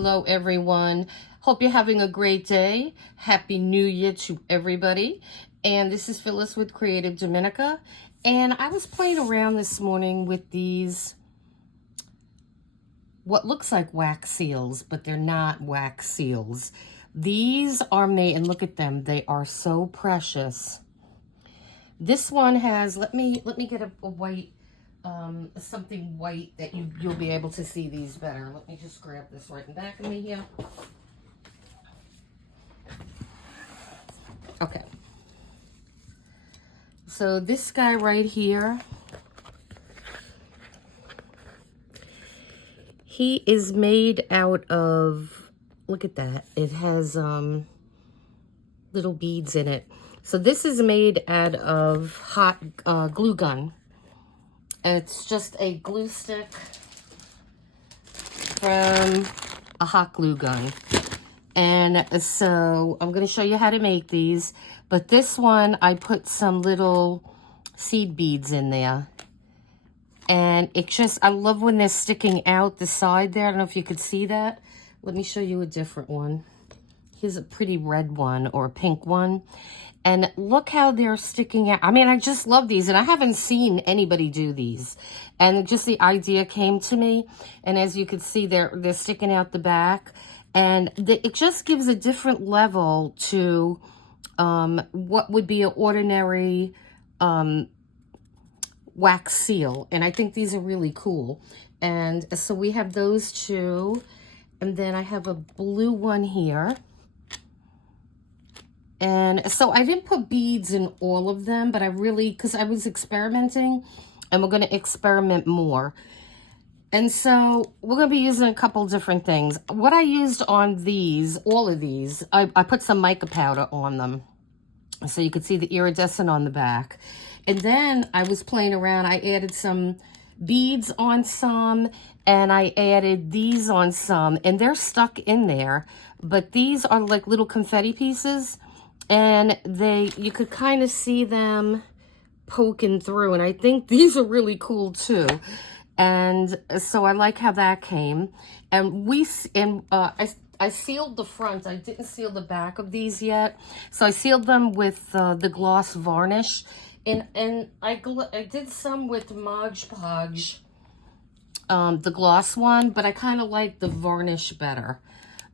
Hello everyone. Hope you're having a great day. Happy New Year to everybody. And this is Phyllis with CreativeDomenica. And I was playing around this morning with these, what looks like wax seals, but they're not wax seals. These are made, and look at them, they are so precious. This one has, let me get a white, something white that you'll be able to see these better. Let me just grab this right in back of me here. Okay. So this guy right here, he is made out of, look at that. It has little beads in it. So this is made out of hot glue gun. It's just a glue stick from a hot glue gun. And so I'm going to show you how to make these. But this one, I put some little seed beads in there. And it just, I love when they're sticking out the side there. I don't know if you could see that. Let me show you a different one. Here's a pretty red one or a pink one. And look how they're sticking out. I mean, I just love these. And I haven't seen anybody do these. And just the idea came to me. And as you can see, they're sticking out the back. And it just gives a different level to what would be an ordinary wax seal. And I think these are really cool. And so we have those two. And then I have a blue one here. And so I didn't put beads in all of them, but I really, because I was experimenting, and we're going to experiment more. And so we're going to be using a couple different things. What I used on these, all of these, I put some mica powder on them. So you could see the iridescent on the back. And then I was playing around. I added some beads on some, and I added these on some. And they're stuck in there. But these are like little confetti pieces. And you could kind of see them poking through. And I think these are really cool too. And so I like how that came. And I sealed the front. I didn't seal the back of these yet. So I sealed them with the gloss varnish. And I did some with Mod Podge, the gloss one. But I kind of like the varnish better.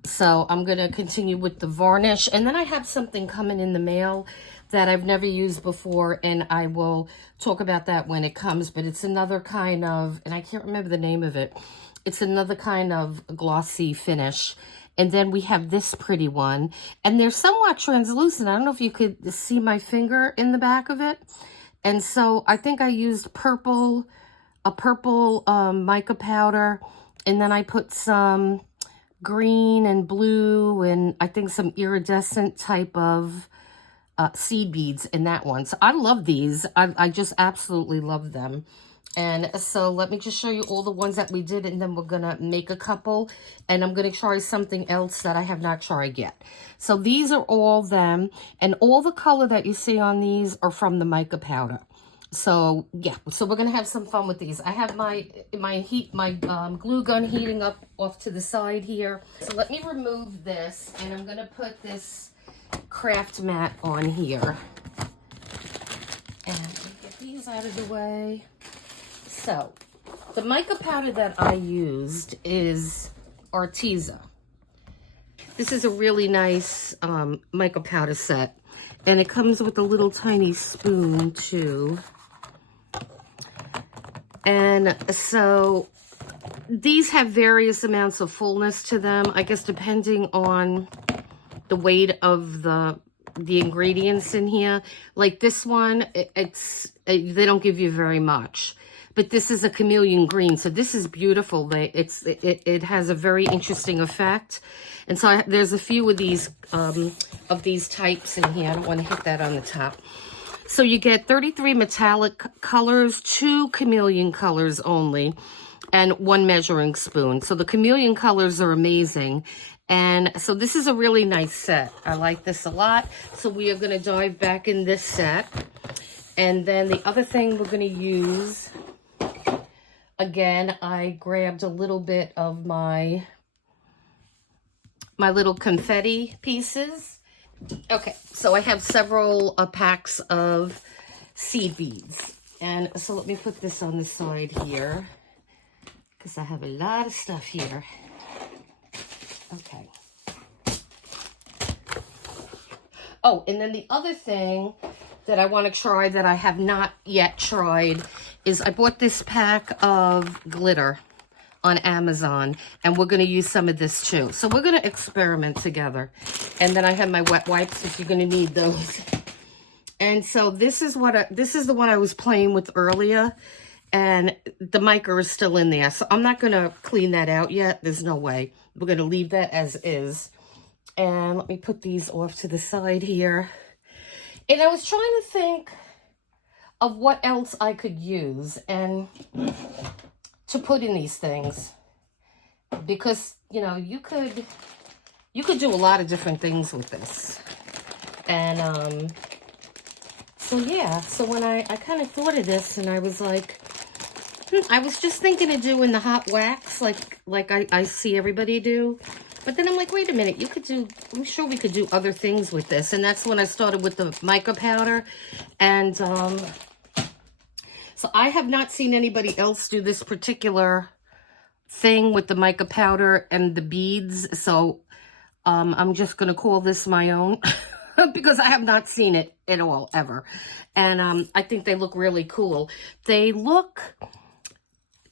So I'm going to continue with the varnish. And then I have something coming in the mail that I've never used before. And I will talk about that when it comes. But it's another kind of, and I can't remember the name of it. It's another kind of glossy finish. And then we have this pretty one. And they're somewhat translucent. I don't know if you could see my finger in the back of it. And so I think I used a purple mica powder. And then I put some green and blue and I think some iridescent type of seed beads in that one. So I love these. I just absolutely love them. And so let me just show you all the ones that we did, and then we're going to make a couple. And I'm going to try something else that I have not tried yet. So these are all them. And all the color that you see on these are from the mica powder. So yeah, so we're gonna have some fun with these. I have my glue gun heating up off to the side here. So let me remove this, and I'm gonna put this craft mat on here. And get these out of the way. So the mica powder that I used is Arteza. This is a really nice mica powder set, and it comes with a little tiny spoon too. And so these have various amounts of fullness to them, I guess, depending on the weight of the ingredients in here. Like this one, they don't give you very much. But this is a chameleon green, so this is beautiful. It has a very interesting effect. And so there's a few of these types in here. I don't want to hit that on the top. So you get 33 metallic colors, 2 chameleon colors only, and 1 measuring spoon. So the chameleon colors are amazing. And so this is a really nice set. I like this a lot. So we are going to dive back in this set. And then the other thing we're going to use, again, I grabbed a little bit of my my little confetti pieces. Okay, so I have several packs of seed beads. And so let me put this on the side here, because I have a lot of stuff here. Okay. Oh, and then the other thing that I want to try that I have not yet tried is I bought this pack of glitter on Amazon, and we're going to use some of this too. So we're going to experiment together. And then I have my wet wipes if you're going to need those. And so this is the one I was playing with earlier, and the mica is still in there. So I'm not going to clean that out yet. There's no way. We're going to leave that as is. And let me put these off to the side here. And I was trying to think of what else I could use and to put in these things, because you know you could do a lot of different things with this. And so yeah, so when I kind of thought of this, and I was like, I was just thinking of doing the hot wax like I see everybody do. But then I'm like, wait a minute, I'm sure we could do other things with this. And that's when I started with the mica powder. And so I have not seen anybody else do this particular thing with the mica powder and the beads. So I'm just going to call this my own because I have not seen it at all, ever. And I think they look really cool. They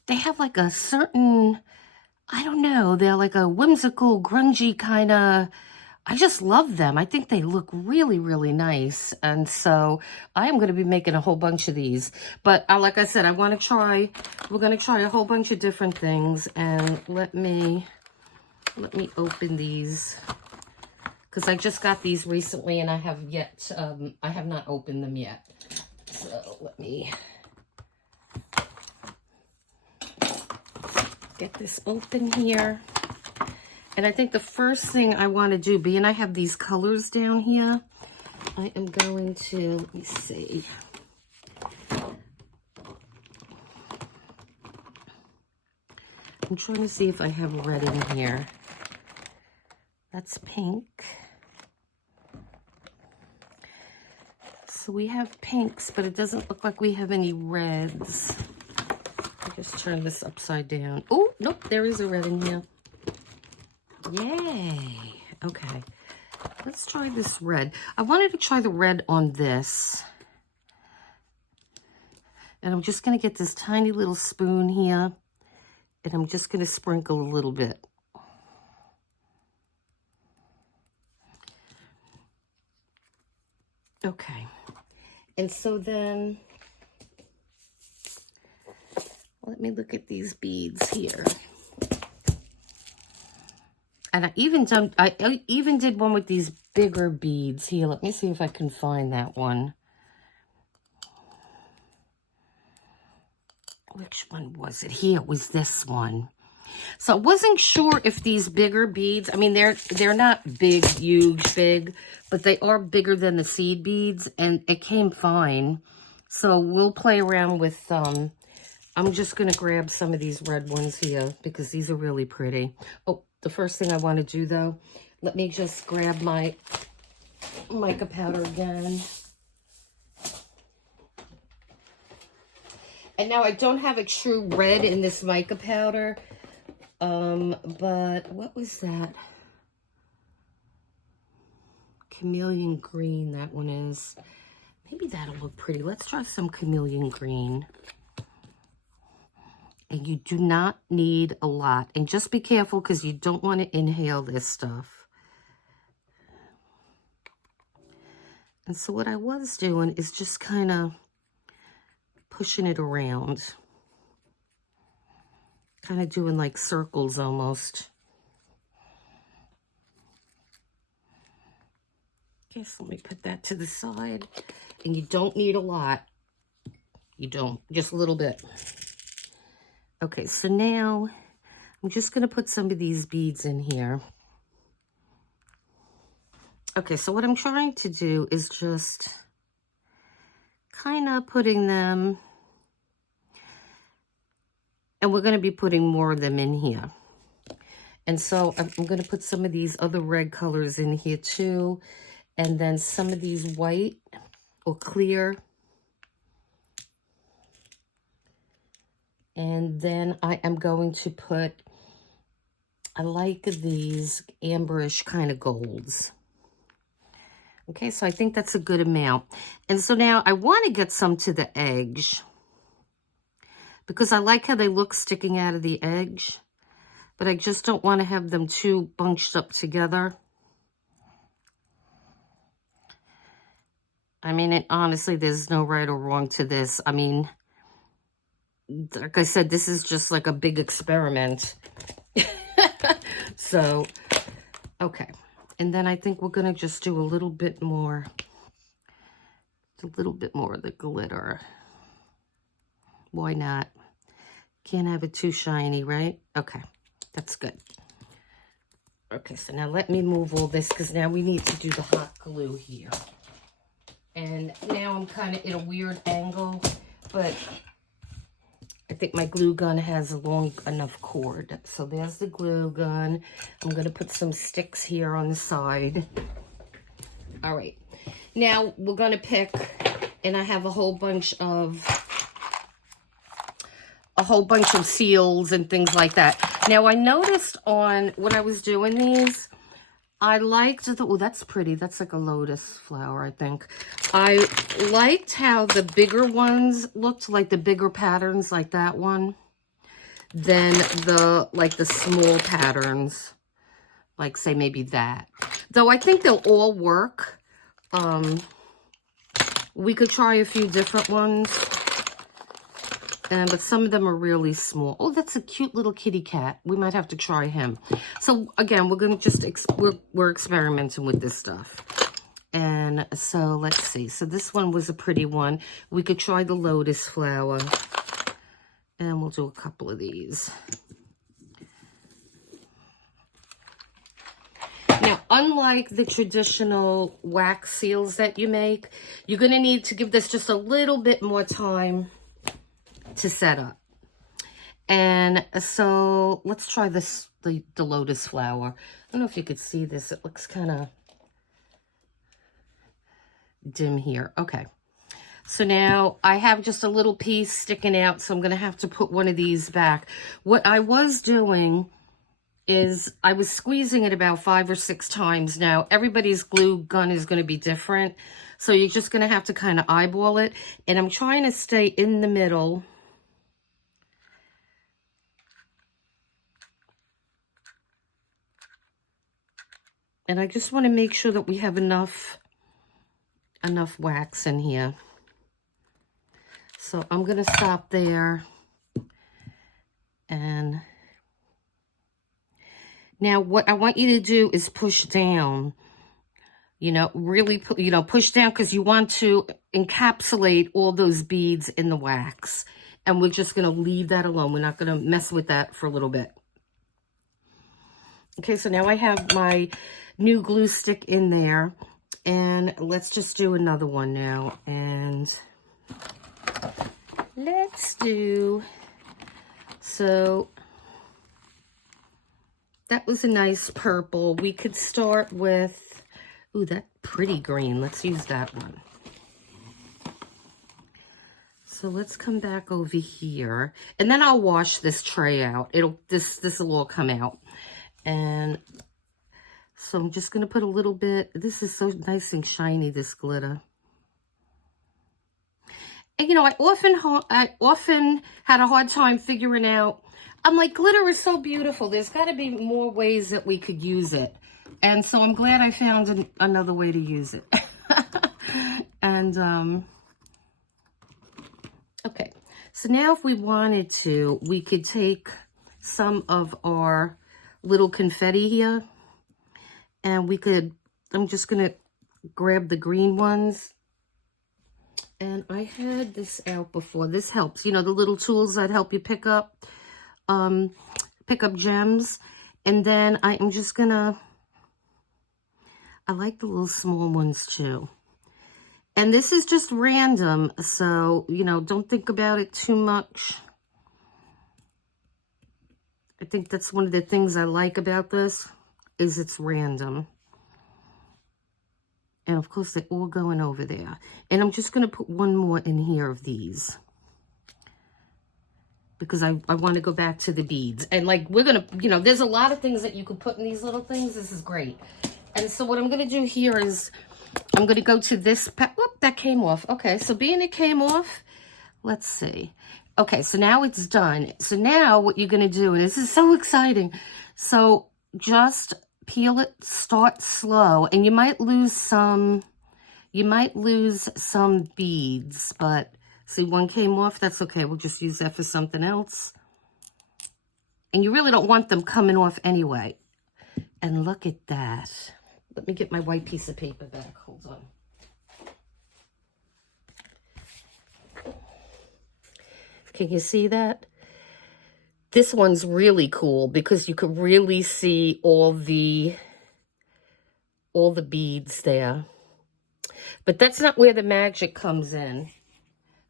have like a certain, I don't know, they're like a whimsical, grungy kind of, I just love them. I think they look really, really nice. And so I am going to be making a whole bunch of these. But like I said, we're going to try a whole bunch of different things. And let me open these, because I just got these recently and I have not opened them yet. So let me get this open here. And I think the first thing I want to do, being I have these colors down here, I am going to, let me see. I'm trying to see if I have red in here. That's pink. So we have pinks, but it doesn't look like we have any reds. I'll just turn this upside down. Oh, nope, there is a red in here. Yay. Okay. Let's try this red. I wanted to try the red on this. And I'm just going to get this tiny little spoon here. And I'm just going to sprinkle a little bit. Okay. And so then, let me look at these beads here. And I even did one with these bigger beads here. Let me see if I can find that one. Which one was it? Here, it was this one. So I wasn't sure if these bigger beads, I mean, they're not big, huge, big, but they are bigger than the seed beads, and it came fine. So we'll play around with, I'm just going to grab some of these red ones here because these are really pretty. Oh, the first thing I want to do, though, let me just grab my mica powder again. And now I don't have a true red in this mica powder, but what was that? Chameleon green, that one is. Maybe that'll look pretty. Let's try some chameleon green. And you do not need a lot. And just be careful because you don't want to inhale this stuff. And so what I was doing is just kind of pushing it around. Kind of doing like circles almost. Okay, so let me put that to the side. And you don't need a lot. You don't, just a little bit. Okay, so now I'm just going to put some of these beads in here. Okay, so what I'm trying to do is just kind of putting them, and we're going to be putting more of them in here. And so I'm going to put some of these other red colors in here too. And then some of these white or clear. And then I am going to put, I like these amberish kind of golds. Okay, so I think that's a good amount. And so now I want to get some to the edge because I like how they look sticking out of the edge, but I just don't want to have them too bunched up together. I mean, honestly, there's no right or wrong to this. I mean, like I said, this is just like a big experiment. So, okay. And then I think we're going to just do a little bit more of the glitter. Why not? Can't have it too shiny, right? Okay, that's good. Okay, so now let me move all this because now we need to do the hot glue here. And now I'm kind of in a weird angle, but I think my glue gun has a long enough cord. So there's the glue gun. I'm going to put some sticks here on the side. All right. Now we're going to pick, and I have a whole bunch of seals and things like that. Now I noticed when I was doing these, I liked oh, that's pretty. That's like a lotus flower, I think. I liked how the bigger ones looked, like the bigger patterns like that one, than the small patterns, like say maybe that. Though I think they'll all work. We could try a few different ones. But some of them are really small. Oh, that's a cute little kitty cat. We might have to try him. So again, we're going to just, we're experimenting with this stuff. And so let's see. So this one was a pretty one. We could try the lotus flower. And we'll do a couple of these. Now, unlike the traditional wax seals that you make, you're going to need to give this just a little bit more time to set up. And so let's try this, the lotus flower. I don't know if you could see this. It looks kind of dim here. Okay. So now I have just a little piece sticking out, so I'm going to have to put one of these back. What I was doing is I was squeezing it about 5 or 6 times. Now, everybody's glue gun is going to be different, so you're just going to have to kind of eyeball it. And I'm trying to stay in the middle. And I just want to make sure that we have enough wax in here. So I'm going to stop there. And now what I want you to do is push down. You know, really, push down because you want to encapsulate all those beads in the wax. And we're just going to leave that alone. We're not going to mess with that for a little bit. Okay, so now I have my new glue stick in there, and let's just do another one now. And let's do, so that was a nice purple. We could start with, ooh, that pretty green. Let's use that one. So let's come back over here, and then I'll wash this tray out. This will all come out. And so I'm just going to put a little bit. This is so nice and shiny, this glitter. And, you know, I often had a hard time figuring out. I'm like, glitter is so beautiful. There's got to be more ways that we could use it. And so I'm glad I found another way to use it. And, okay. So now if we wanted to, we could take some of our little confetti here, and we could, I'm just going to grab the green ones. And I had this out before. This helps, you know, the little tools that help you pick up gems. And then I am just gonna, I like the little small ones too. And this is just random, so, you know, don't think about it too much. I think that's one of the things I like about this, is it's random. And of course, they're all going over there. And I'm just going to put one more in here of these, because I want to go back to the beads. And like, we're going to, you know, there's a lot of things that you could put in these little things. This is great. And so what I'm going to do here is I'm going to go to this. Whoop, that came off. Okay, so being it came off, let's see. Okay, so now it's done. So now what you're going to do, and this is so exciting. So just peel it, start slow, and you might lose some beads, but see, one came off. That's okay. We'll just use that for something else. And you really don't want them coming off anyway. And look at that. Let me get my white piece of paper back. Hold on. Can you see that? This one's really cool because you could really see all the beads there. But that's not where the magic comes in.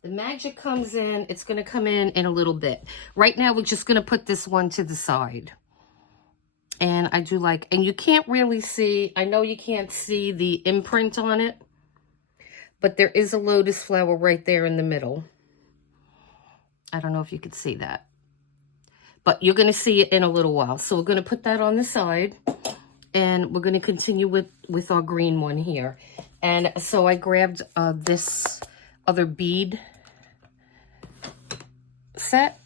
The magic comes in, it's going to come in a little bit. Right now, we're just going to put this one to the side. And I do like, and you can't really see, I know you can't see the imprint on it, but there is a lotus flower right there in the middle. I don't know if you could see that, but you're going to see it in a little while. So we're going to put that on the side, and we're going to continue with our green one here. And so I grabbed this other bead set,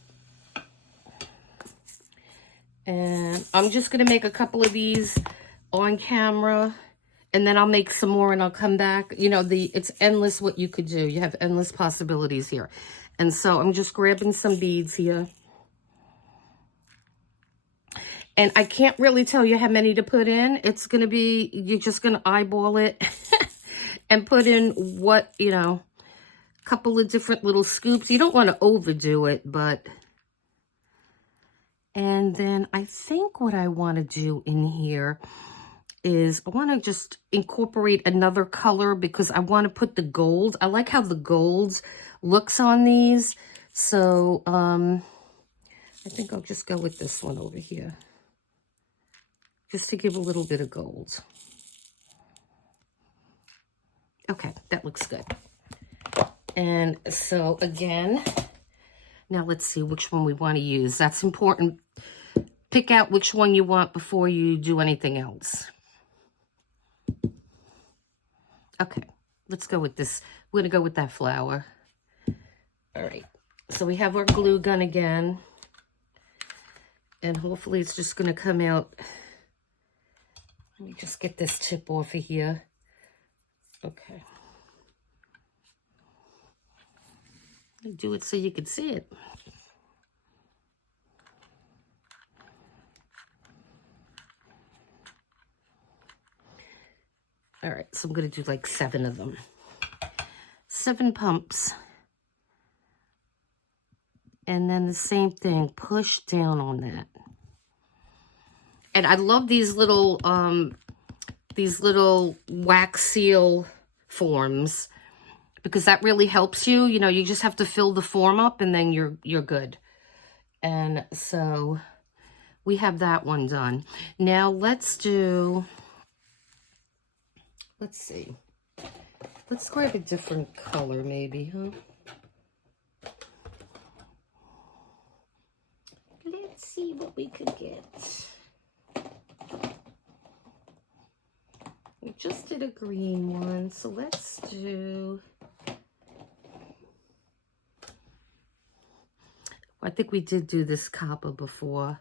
and I'm just going to make a couple of these on camera, and then I'll make some more and I'll come back. You know, it's endless what you could do. You have endless possibilities here. And so I'm just grabbing some beads here. And I can't really tell you how many to put in. It's going to be, you're just going to eyeball it and put in what, you know, a couple of different little scoops. You don't want to overdo it, but... And then I think what I want to do in here is I want to just incorporate another color, because I want to put the gold. I like how the gold looks on these. So I think I'll just go with this one over here, just to give a little bit of gold. Okay, that looks good. And so again, now let's see which one we want to use. That's important. Pick out which one you want before you do anything else. Okay, let's go with this. We're going to go with that flower. All right, so we have our glue gun again. And hopefully it's just going to come out. Let me just get this tip off of here. Okay. Do it so you can see it. All right, so I'm going to do like 7 of them. 7 pumps. And then the same thing, push down on that. And I love these little wax seal forms, because that really helps you. You know, you just have to fill the form up and then you're good. And so we have that one done. Now let's see. Let's grab a different color maybe, huh? Let's see what we could get. We just did a green one, so let's do... I think we did do this copper before.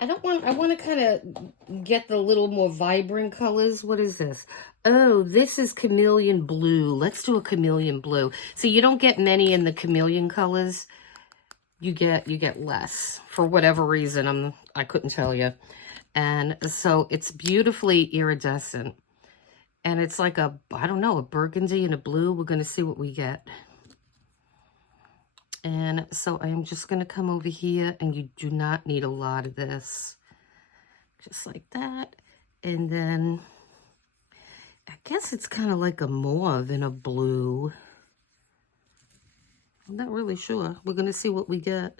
I want to kind of get the little more vibrant colors. What is this? Oh, this is chameleon blue. Let's do a chameleon blue. So you don't get many in the chameleon colors. You get less for whatever reason. I couldn't tell you. And so it's beautifully iridescent. And it's like a, I don't know, a burgundy and a blue. We're going to see what we get. And so I'm just going to come over here, and you do not need a lot of this. Just like that. And then I guess it's kind of like a mauve and a blue. I'm not really sure. We're going to see what we get.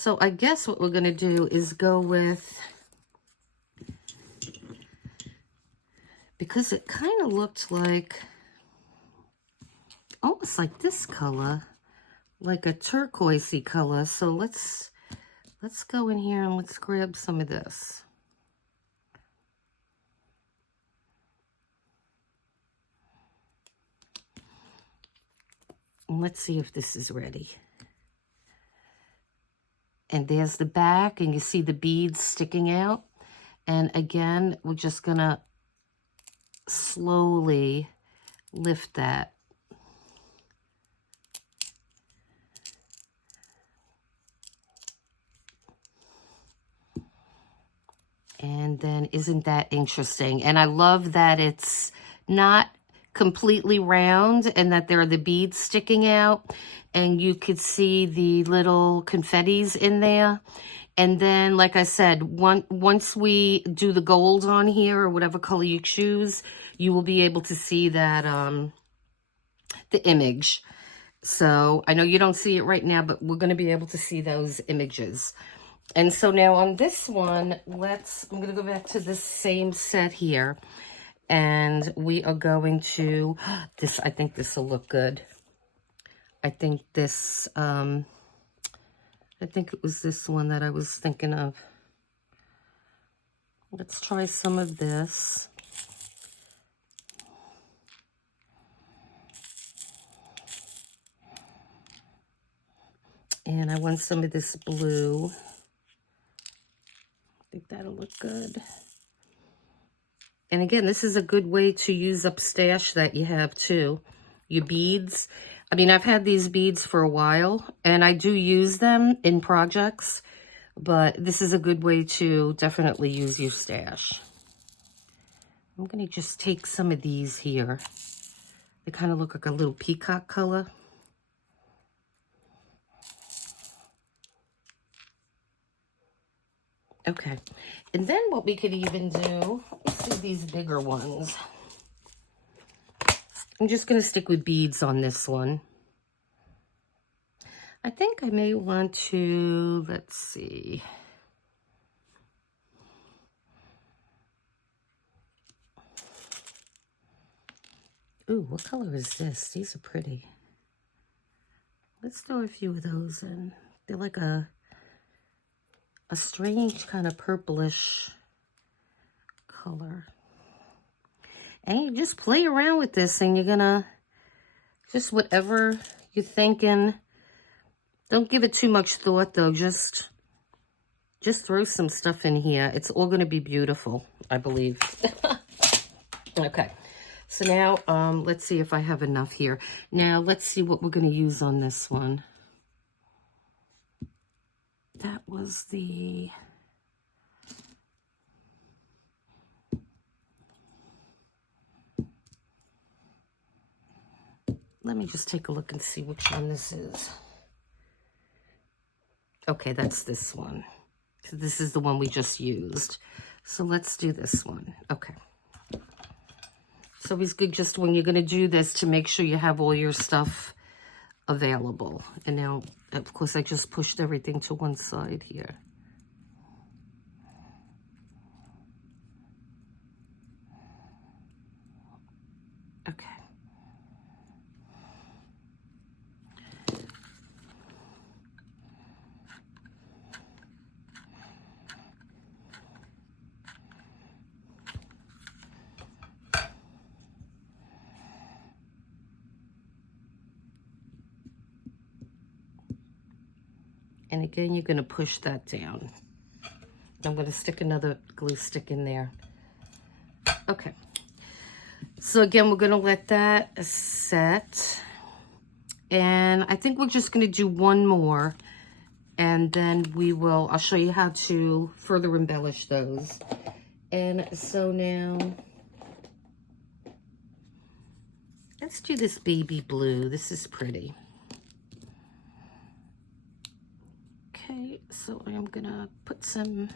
So I guess what we're going to do is go with, because it kind of looked like, almost like this color, like a turquoisey color. So let's go in here and let's grab some of this. And let's see if this is ready. And there's the back, and you see the beads sticking out. And again, we're just gonna slowly lift that. And then isn't that interesting? And I love that it's not completely round and that there are the beads sticking out, and you could see the little confettis in there. And then, like I said, once we do the gold on here, or whatever color you choose, you will be able to see that the image. So I know you don't see it right now, but we're going to be able to see those images. And so now on this one, I'm going to go back to this same set here. And we are going to, I think this will look good. I think this, I think it was this one that I was thinking of. Let's try some of this. And I want some of this blue. I think that'll look good. And again, this is a good way to use up stash that you have too. Your beads. I mean, I've had these beads for a while, and I do use them in projects, but this is a good way to definitely use your stash. I'm going to just take some of these here. They kind of look like a little peacock color. Okay, and then what we could even do, let's see these bigger ones. I'm just going to stick with beads on this one. I think I may want to, let's see. Ooh, what color is this? These are pretty. Let's throw a few of those in. They're like a strange kind of purplish color. And you just play around with this, and you're gonna, just whatever you're thinking. Don't give it too much thought though. Just throw some stuff in here. It's all gonna be beautiful, I believe. Okay. So now, let's see if I have enough here. Now, let's see what we're gonna use on this one. That was the... Let me just take a look and see which one this is. Okay, that's this one. This is the one we just used. So let's do this one. Okay. So it's good just when you're going to do this to make sure you have all your stuff available. And now, of course, I just pushed everything to one side here. Okay. And again, you're going to push that down. I'm going to stick another glue stick in there. Okay. So again, we're going to let that set. And I think we're just going to do one more. And then I'll show you how to further embellish those. And so now, let's do this baby blue. This is pretty. Okay, so I'm gonna put some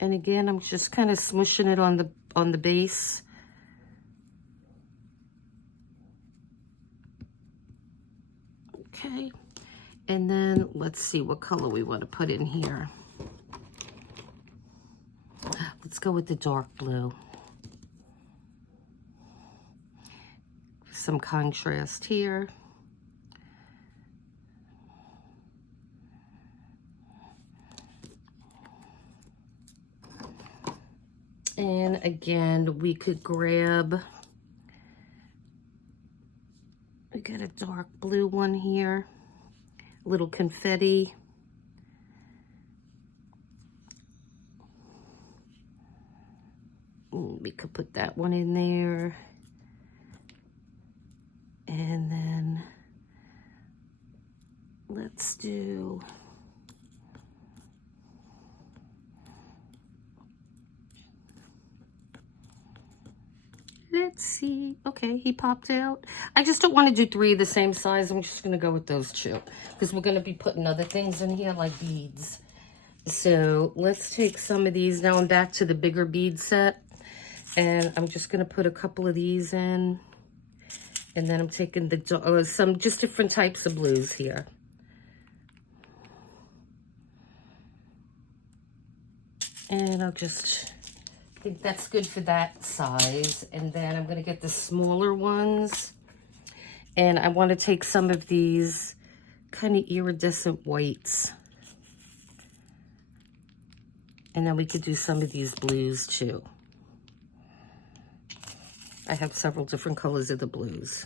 And again, I'm just kind of smushing it on the base. Okay. And then let's see what color we want to put in here. Let's go with the dark blue. Some contrast here. And again, we could grab, we got a dark blue one here, a little confetti. We could put that one in there. And then let's do, let's see. Okay, he popped out. I just don't want to do 3 the same size. I'm just going to go with those 2 because we're going to be putting other things in here like beads. So let's take some of these. Now I'm back to the bigger bead set. And I'm just going to put a couple of these in. And then I'm taking some just different types of blues here. And I'll just, I think that's good for that size. And then I'm going to get the smaller ones. And I want to take some of these kind of iridescent whites. And then we could do some of these blues too. I have several different colors of the blues.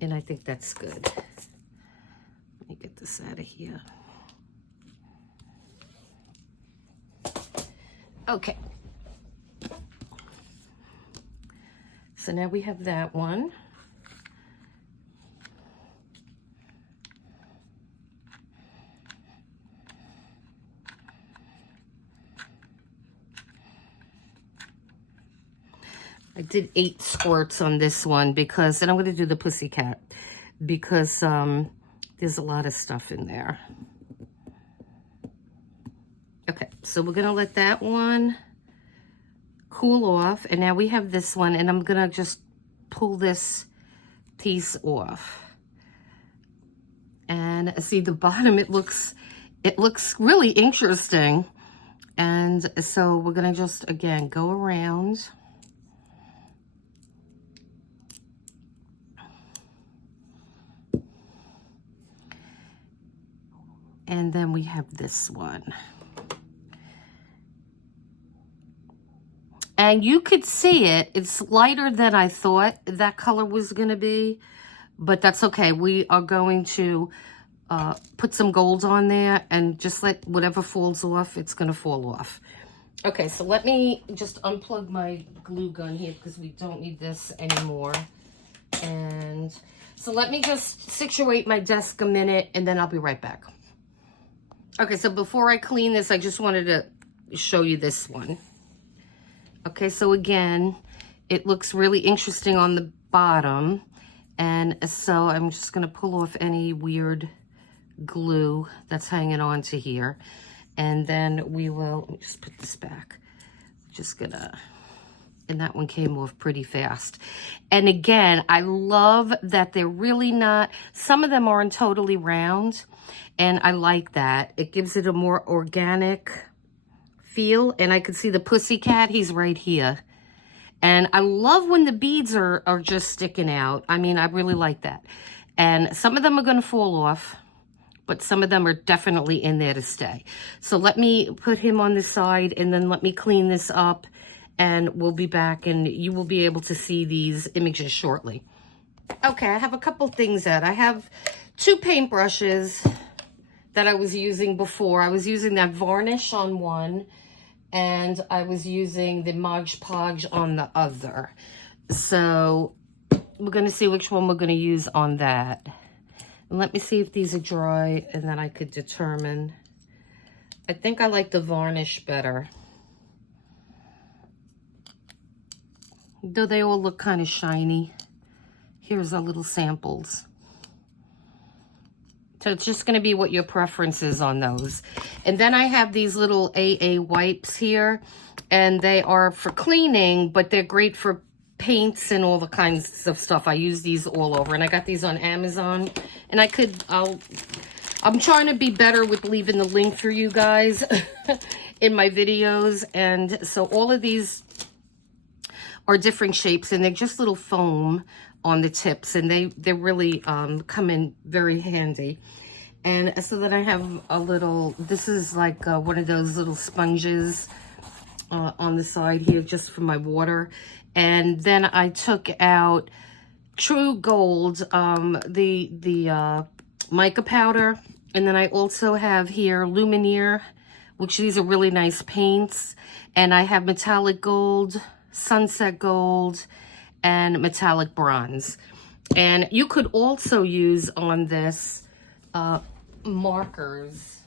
And I think that's good. Let me get this out of here. Okay. So now we have that one. I did 8 squirts on this one because, and I'm going to do the pussycat because there's a lot of stuff in there. Okay, so we're going to let that one cool off. And now we have this one, and I'm going to just pull this piece off. And see the bottom, it looks really interesting. And so we're going to just, again, go around. And then we have this one. And you could see it. It's lighter than I thought that color was going to be. But that's okay. We are going to put some gold on there. And just let whatever falls off, it's going to fall off. Okay, so let me just unplug my glue gun here because we don't need this anymore. And so let me just situate my desk a minute and then I'll be right back. Okay, so before I clean this, I just wanted to show you this one. Okay, so again, it looks really interesting on the bottom. And so I'm just going to pull off any weird glue that's hanging on to here. And then we will, let me just put this back. Just gonna, and that one came off pretty fast. And again, I love that they're really not, some of them aren't totally round. And I like that. It gives it a more organic feel. And I can see the pussycat, he's right here. And I love when the beads are just sticking out. I mean, I really like that. And some of them are going to fall off, but some of them are definitely in there to stay. So let me put him on the side and then let me clean this up and we'll be back and you will be able to see these images shortly. Okay, I have a couple things out. I have 2 paintbrushes that I was using before. I was using that varnish on one and I was using the Mod Podge on the other. So we're going to see which one we're going to use on that. And let me see if these are dry and then I could determine. I think I like the varnish better. Though they all look kind of shiny. Here's our little samples So it's just going to be what your preference is on those. And then I have these little AA wipes here, and they are for cleaning, but they're great for paints and all the kinds of stuff. I use these all over, and I got these on Amazon. And I'm trying to be better with leaving the link for you guys in my videos. And so all of these are different shapes, and they're just little foam on the tips, and they really come in very handy. And so then I have a little, this is like one of those little sponges on the side here just for my water. And then I took out True Gold, the mica powder. And then I also have here Lumineer, which these are really nice paints. And I have metallic gold, sunset gold, and metallic bronze. And you could also use on this markers.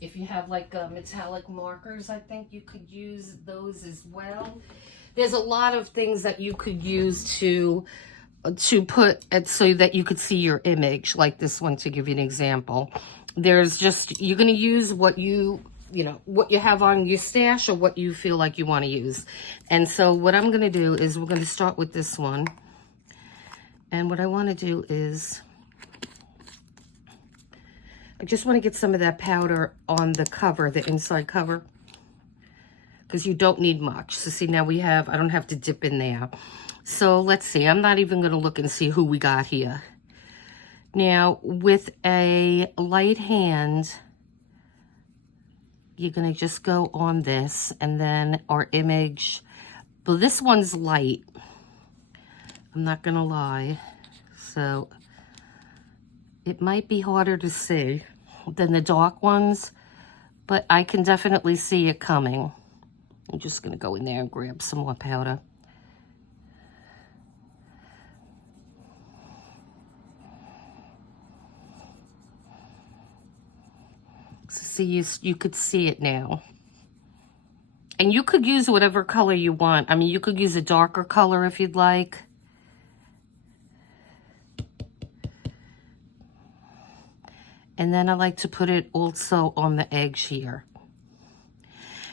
If you have like metallic markers, I think you could use those as well. There's a lot of things that you could use to put it so that you could see your image, like this one, to give you an example. There's just, you're going to use what what you have on your stash or what you feel like you want to use. And so what I'm going to do is we're going to start with this one. And what I want to do is I just want to get some of that powder on the cover, the inside cover, because you don't need much. So see, now I don't have to dip in there. So let's see, I'm not even going to look and see who we got here. Now, with a light hand, you're going to just go on this, and then our image, well, this one's light. I'm not going to lie. So it might be harder to see than the dark ones, but I can definitely see it coming. I'm just going to go in there and grab some more powder. So see, you could see it now. And you could use whatever color you want. I mean, you could use a darker color if you'd like. And then I like to put it also on the edge here.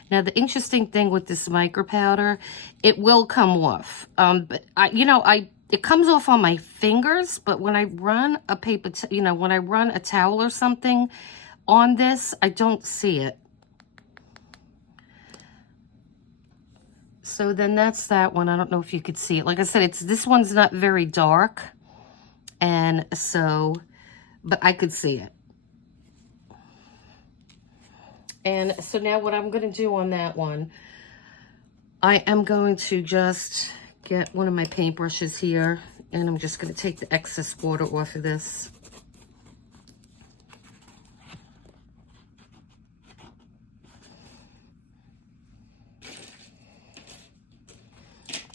Now, the interesting thing with this mica powder, it will come off. But it comes off on my fingers, but when I run a paper, when I run a towel or something on this, I don't see it. So then that's that one. I don't know if you could see it. Like I said, this one's not very dark. And so, but I could see it. And so now what I'm going to do on that one, I am going to just get one of my paintbrushes here, and I'm just going to take the excess water off of this.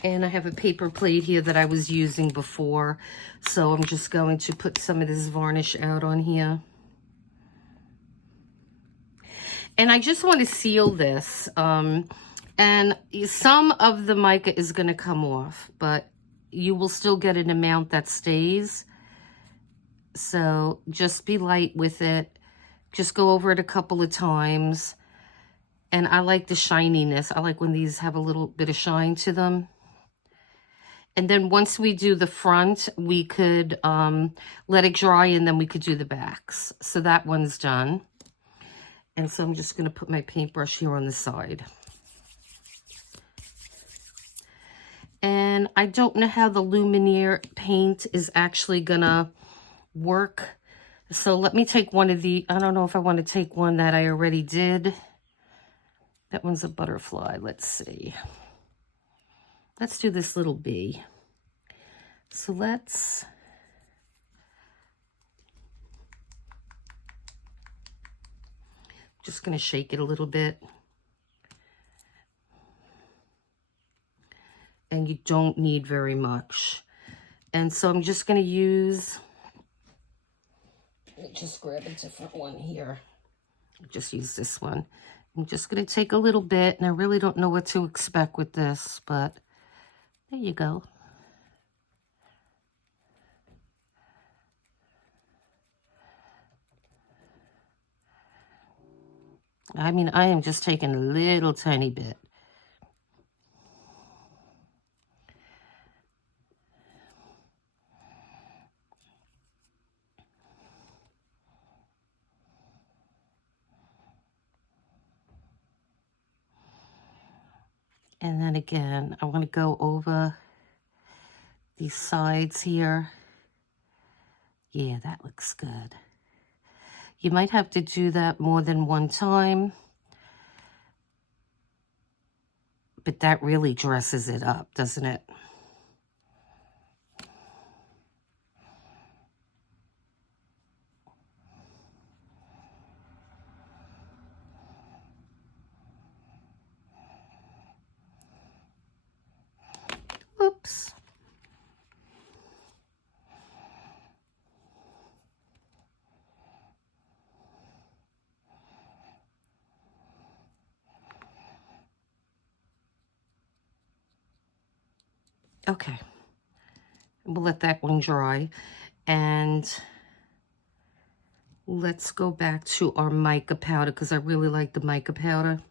And I have a paper plate here that I was using before, so I'm just going to put some of this varnish out on here. And I just want to seal this. And some of the mica is going to come off, but you will still get an amount that stays. So just be light with it. Just go over it a couple of times. And I like the shininess. I like when these have a little bit of shine to them. And then once we do the front, we could let it dry, and then we could do the backs. So that one's done. And so I'm just going to put my paintbrush here on the side. And I don't know how the Lumineer paint is actually going to work. So let me take one of the, I don't know if I want to take one that I already did. That one's a butterfly. Let's see. Let's do this little bee. So let's... Just going to shake it a little bit. And you don't need very much. And so I'm just going to use, let me just grab a different one here. Just use this one. I'm just going to take a little bit, and I really don't know what to expect with this, but there you go. I mean, I am just taking a little tiny bit. And then again, I want to go over these sides here. Yeah, that looks good. You might have to do that more than one time, but that really dresses it up, doesn't it? Oops. Okay. We'll let that one dry. And let's go back to our mica powder because I really like the mica powder.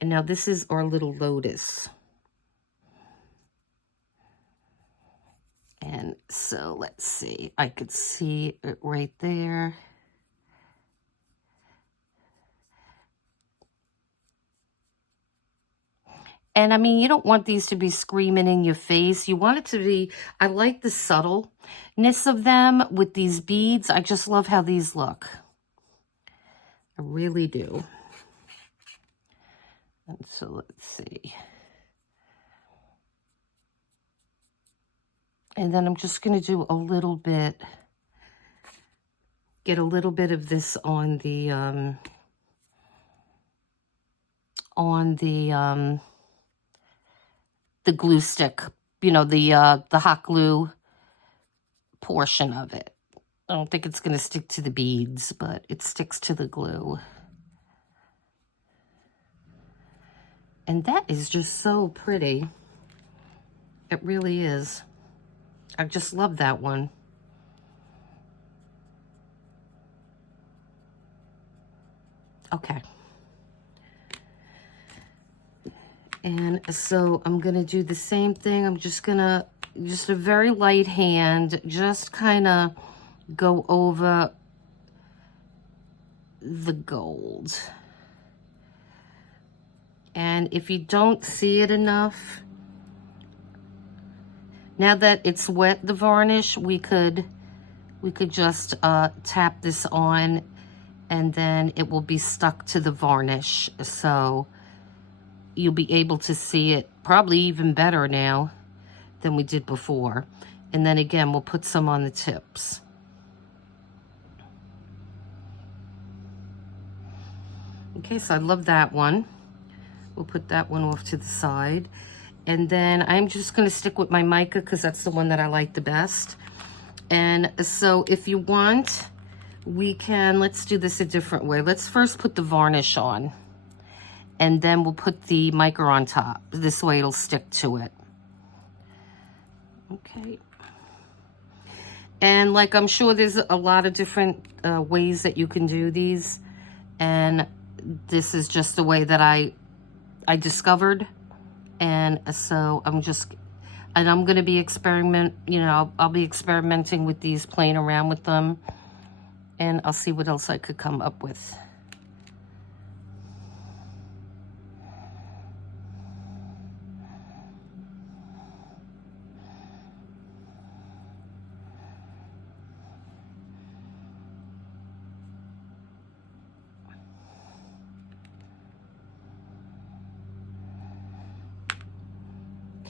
And now this is our little lotus. And so let's see, I could see it right there. And I mean, you don't want these to be screaming in your face. You want it to be, I like the subtleness of them with these beads. I just love how these look. I really do. And so let's see. And then I'm just going to do a little bit, get a little bit of this on the glue stick, you know, the hot glue portion of it. I don't think it's going to stick to the beads, but it sticks to the glue. And that is just so pretty. It really is. I just love that one. Okay. And so I'm going to do the same thing. I'm just going to, just a very light hand, just kind of go over the gold. And if you don't see it enough, now that it's wet, the varnish, we could just tap this on and then it will be stuck to the varnish. So you'll be able to see it probably even better now than we did before. And then again, we'll put some on the tips. Okay, so I love that one. We'll put that one off to the side. And then I'm just going to stick with my mica because that's the one that I like the best. And so if you want, we can, let's do this a different way. Let's first put the varnish on. And then we'll put the mica on top. This way it'll stick to it. Okay. And like I'm sure there's a lot of different ways that you can do these. And this is just the way that I discovered. And so I'm going to be I'll be experimenting with these, playing around with them, and I'll see what else I could come up with.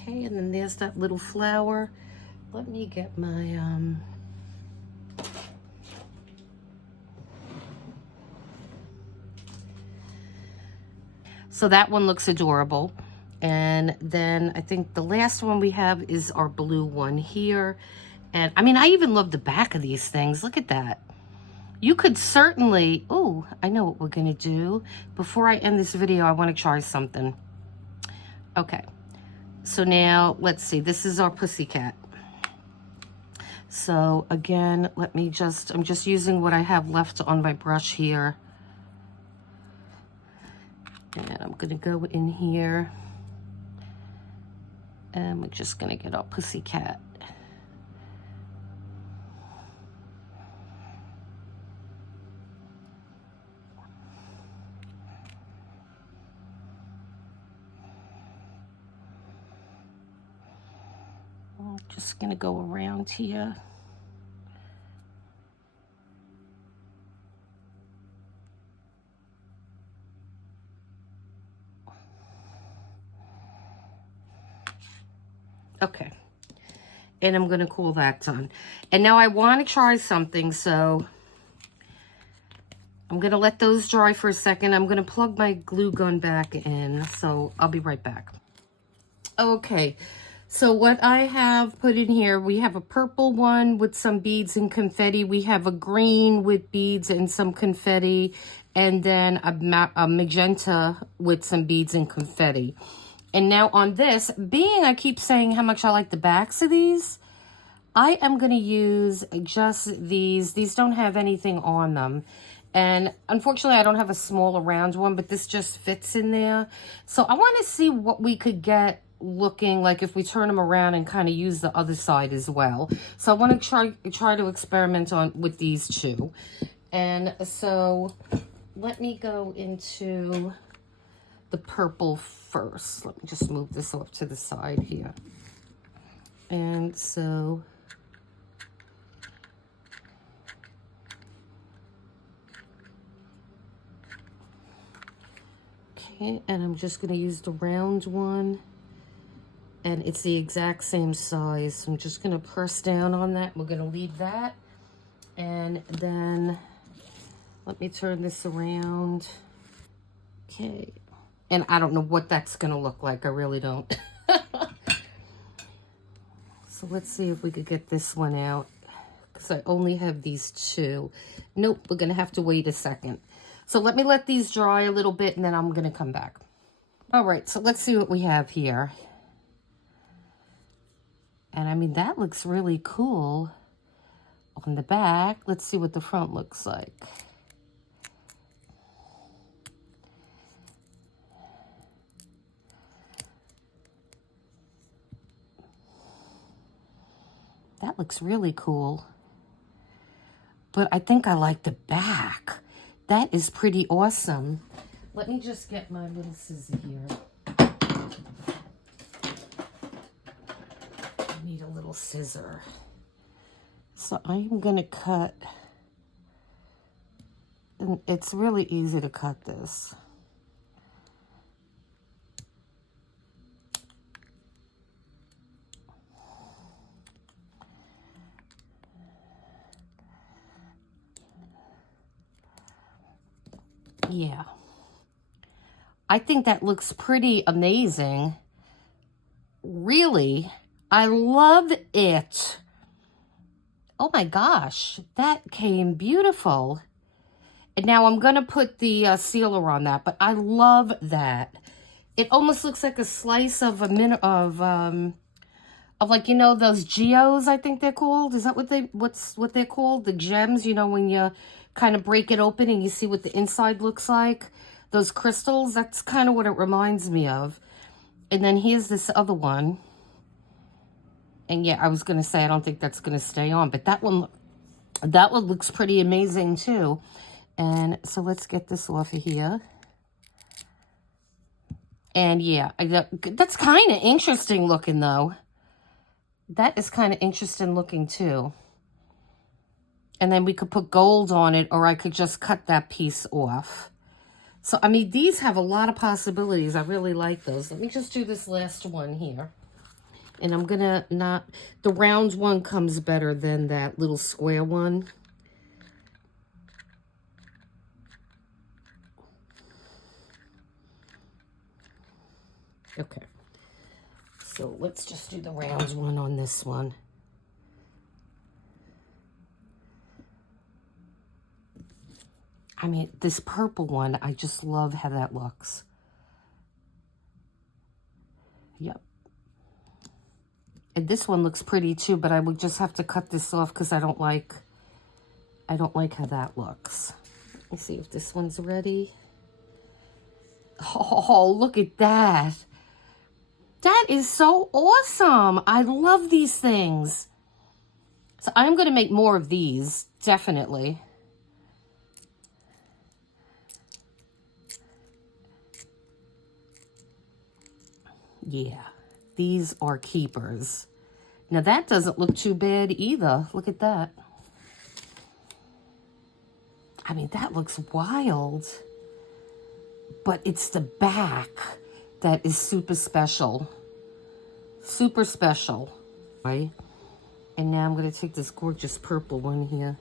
Okay, and then there's that little flower. Let me get my, so that one looks adorable. And then I think the last one we have is our blue one here. And I mean, I even love the back of these things. Look at that. You could certainly, oh, I know what we're gonna do. Before I end this video, I wanna try something. Okay. So now, let's see, this is our pussycat. So again, I'm just using what I have left on my brush here. And I'm gonna go in here and we're just gonna get our pussycat. I'm just gonna go around here. Okay, and I'm gonna call that done. And now I want to try something, so I'm gonna let those dry for a second. I'm gonna plug my glue gun back in, so I'll be right back. Okay, so what I have put in here, we have a purple one with some beads and confetti. We have a green with beads and some confetti, and then a magenta with some beads and confetti. And now on this, being I keep saying how much I like the backs of these, I am going to use just these. These don't have anything on them. And unfortunately, I don't have a smaller round one, but this just fits in there. So I want to see what we could get looking like if we turn them around and kind of use the other side as well. So I want to try to experiment with these two. And so let me go into the purple first. Let me just move this off to the side here. And so okay, and I'm just going to use the round one, and it's the exact same size. So I'm just going to press down on that. We're going to leave that, and then let me turn this around. Okay, and I don't know what that's going to look like. I really don't. So let's see if we could get this one out, because I only have these two. Nope, we're going to have to wait a second. So let me let these dry a little bit, and then I'm going to come back. All right, so let's see what we have here. And I mean, that looks really cool on the back. Let's see what the front looks like. That looks really cool. But I think I like the back. That is pretty awesome. Let me just get my little scissor here. I need a little scissor. So I'm going to cut. And it's really easy to cut this. Yeah. I think that looks pretty amazing. Really, I love it. Oh my gosh, that came beautiful. And now I'm going to put the sealer on that, but I love that. It almost looks like a slice of like, you know, those geos, I think they're called. Is that what they're called? The gems, you know, when you kind of break it open and you see what the inside looks like. Those crystals, that's kind of what it reminds me of. And then here's this other one. And yeah, I was going to say, I don't think that's going to stay on, but that one looks pretty amazing too. And so let's get this off of here. And yeah, that's kind of interesting looking though. That is kind of interesting looking too. And then we could put gold on it, or I could just cut that piece off. So, I mean, these have a lot of possibilities. I really like those. Let me just do this last one here. And I'm going to the round one comes better than that little square one. Okay. So let's just do the round one on this one. I mean, this purple one, I just love how that looks. Yep. And this one looks pretty too, but I would just have to cut this off because I don't like how that looks. Let me see if this one's ready. Oh, look at that. That is so awesome. I love these things. So I'm going to make more of these, definitely. Yeah, these are keepers. Now that doesn't look too bad either. Look at that. I mean, that looks wild. But it's the back that is super special. Super special. Right? And now I'm going to take this gorgeous purple one here.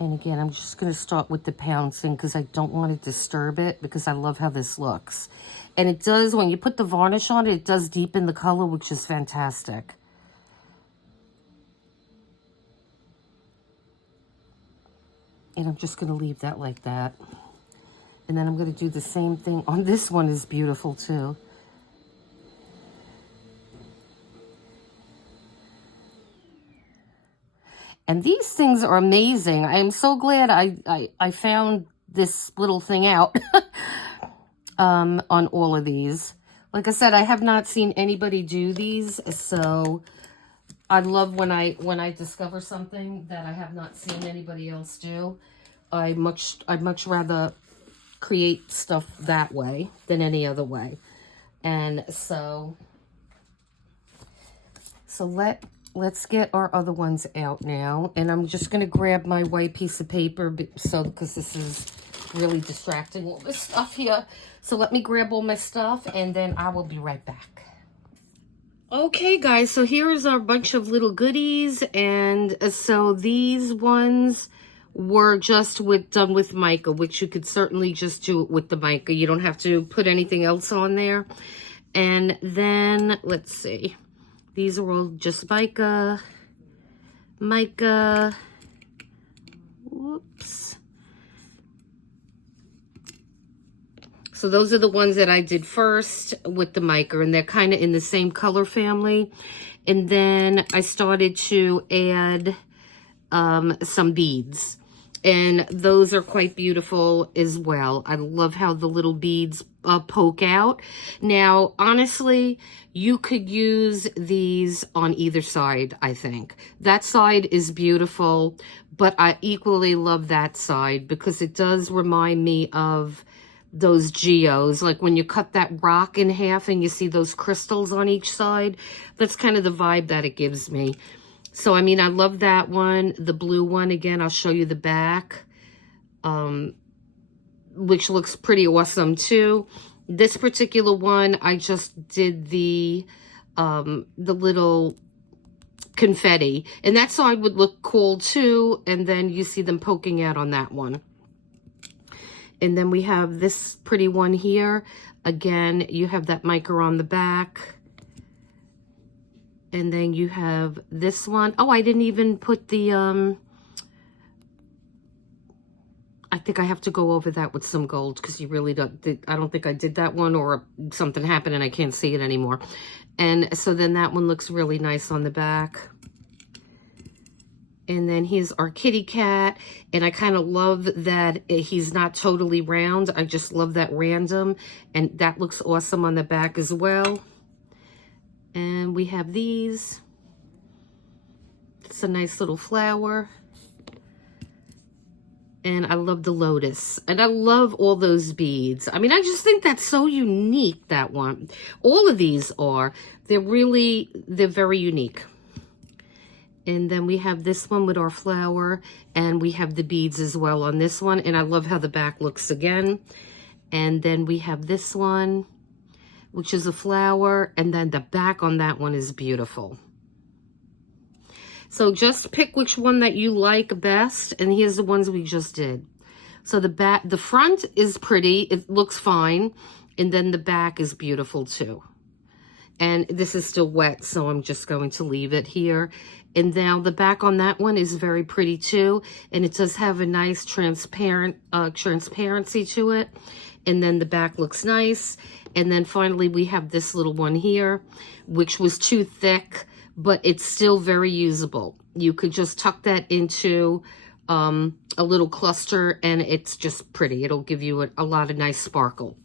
And again, I'm just going to start with the pouncing because I don't want to disturb it because I love how this looks. And it does, when you put the varnish on it, it does deepen the color, which is fantastic. And I'm just going to leave that like that. And then I'm going to do the same thing on this one. Is beautiful too. And these things are amazing. I am so glad I found this little thing out on all of these. Like I said, I have not seen anybody do these, so I love when I discover something that I have not seen anybody else do. I'd much rather create stuff that way than any other way. And so let's get our other ones out now. And I'm just going to grab my white piece of paper because this is really distracting, all this stuff here. So let me grab all my stuff and then I will be right back. Okay, guys, so here is our bunch of little goodies. And so these ones were just done with mica, which you could certainly just do it with the mica. You don't have to put anything else on there. And then, let's see. These are all just mica. Whoops. So those are the ones that I did first with the mica, and they're kind of in the same color family. And then I started to add some beads. And those are quite beautiful as well. I love how the little beads poke out. Now, honestly, you could use these on either side, I think. That side is beautiful, but I equally love that side because it does remind me of those geos. Like when you cut that rock in half and you see those crystals on each side, that's kind of the vibe that it gives me. So, I mean, I love that one. The blue one, again, I'll show you the back, which looks pretty awesome, too. This particular one, I just did the little confetti. And that side would look cool, too. And then you see them poking out on that one. And then we have this pretty one here. Again, you have that mica on the back. And then you have this one. Oh, I didn't even put the, I think I have to go over that with some gold because you really don't, I don't think I did that one, or something happened and I can't see it anymore. And so then that one looks really nice on the back. And then here's our kitty cat. And I kind of love that he's not totally round. I just love that random. And that looks awesome on the back as well. And we have these. It's a nice little flower. And I love the lotus. And I love all those beads. I mean, I just think that's so unique, that one. All of these are. They're very unique. And then we have this one with our flower. And we have the beads as well on this one. And I love how the back looks again. And then we have this one, which is a flower, and then the back on that one is beautiful. So just pick which one that you like best, and here's the ones we just did. So the front is pretty, it looks fine, and then the back is beautiful too. And this is still wet, so I'm just going to leave it here. And now the back on that one is very pretty too. And it does have a nice transparency to it. And then the back looks nice. And then finally we have this little one here, which was too thick, but it's still very usable. You could just tuck that into a little cluster, and it's just pretty. It'll give you a lot of nice sparkle.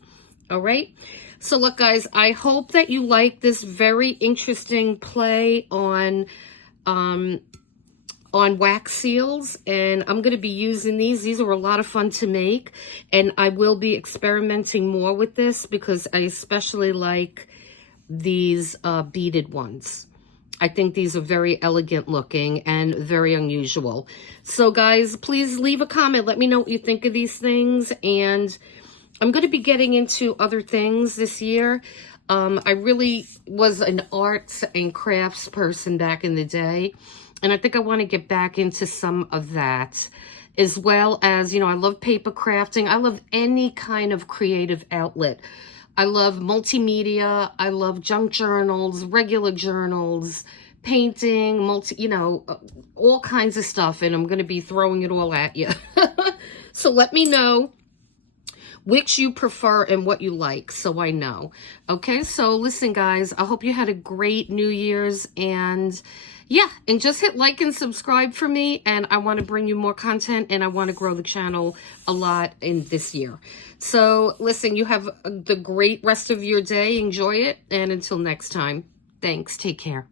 All right. So look, guys, I hope that you like this very interesting play on wax seals, and I'm going to be using these. These are a lot of fun to make, and I will be experimenting more with this because I especially like these beaded ones. I think these are very elegant looking and very unusual. So guys, please leave a comment. Let me know what you think of these things, and I'm going to be getting into other things this year. I really was an arts and crafts person back in the day, and I think I want to get back into some of that, as well as, you know, I love paper crafting. I love any kind of creative outlet. I love multimedia. I love junk journals, regular journals, painting, all kinds of stuff, and I'm going to be throwing it all at you. So let me know which you prefer and what you like, so I know. Okay, so listen, guys, I hope you had a great New Year's, and yeah, and just hit like and subscribe for me, and I want to bring you more content, and I want to grow the channel a lot in this year. So listen, you have the great rest of your day. Enjoy it, and until next time, thanks. Take care.